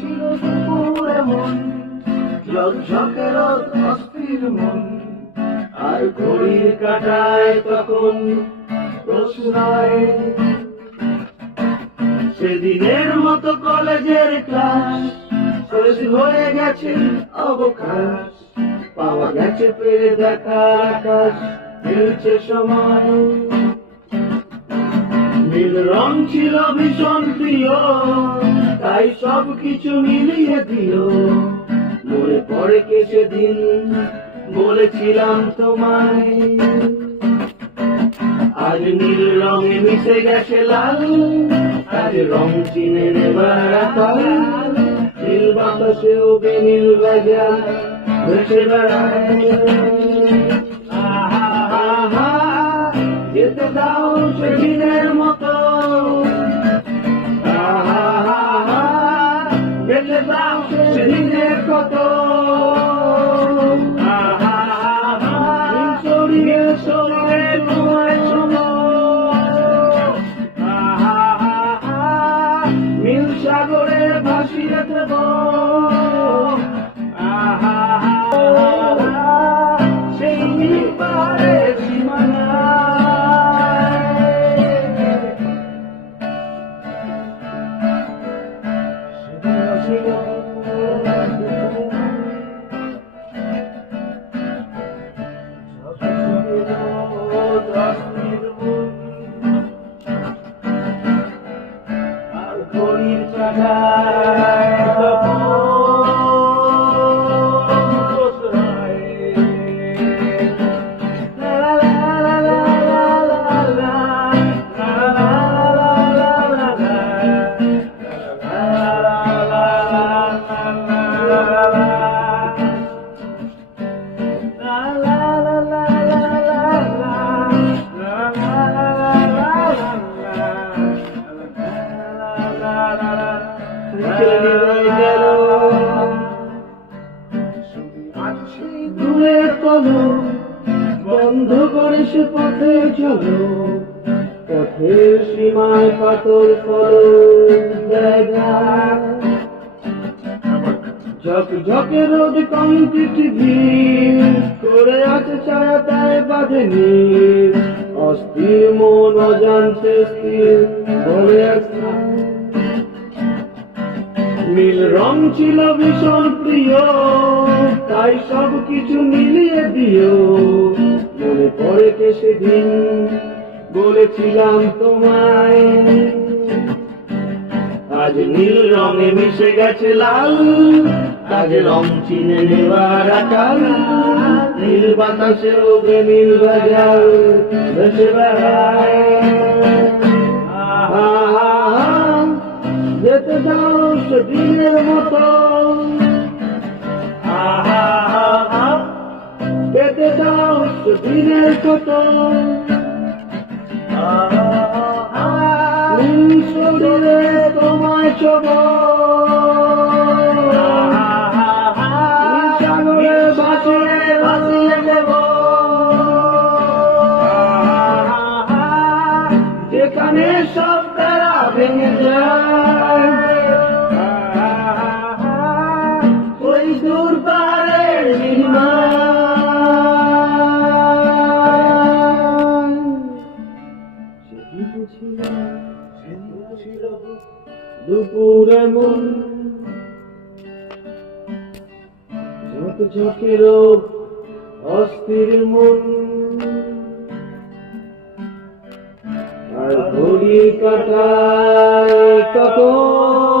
ছিল দুপুর এমন ঝকঝকের অস্থির মন, আর ঘড়ির কাঁটায় তখন প্রশ্রয়। সেদিনের মতো কলেজের ক্লাস শেষ হয়ে গেছে অবকাশ, পাওয়া গেছে পেরে দেখার আকাশ, মিলছে সময়। নীল রং ছিল ভীষণ প্রিয়, তাই সব কিছু মিলিয়ে দিও। মনে পড়ে কে সেদিন বলেছিলাম তোমায়, আজ নীল রঙে মিশে গেছে লাল, আজ রং চিনে নেবার আকাল। নীল বাতাসেও বেনীল বাজার ভেসে বেড়ায়। যেতে দাও সেদিনের মতো, যেতে দাও সেদিনের কত। শরীরে শরীরে তোমায় নীল সাগরে ভাসিয়ে দেব। সেই নীল পাহাড়ের আর ঘড়ির কাঁটায় তখন প্রশ্রয়। লা লা লা লা লা লা লা, লা লা লা লা লা লা, দূরের কলম বন্ধ করে সে পথে চলো, পথের সীমায় পাথর ফলক দেখা। ঝকঝকে রোদ কংক্রিট ভিড় করে আছে ছায়া তাই বাঁধেনি। অস্থির মন অজান্তে স্থির বলে আছে। নীল রং ছিল ভীষণ প্রিয়, তাই সব কিছু মিলিয়ে দিও। মনে পড়ে কে সেদিন বলেছিলাম তোমায়, আজ নীল রঙে মিশে গেছে লাল, আজ রং চিনে নেবার আকাল। নীল বাতাসেও বেনীল বাজার ভেসে বেড়ায়। যেতে দাও সেদিনের মতো, পেতে দাও সেদিনের কত। শরীরে তোমায় ছোব, সাগরে ভাসিয়ে ভাসিয়ে দেব। যেখানে সব তারা ভেঙে যায়, ওই দূর পাহাড়ের নির্মাণ। ছিল দুপুরে মন ঝকঝকের অস্থির মন, আর ঘড়ি কাঁটায় তখন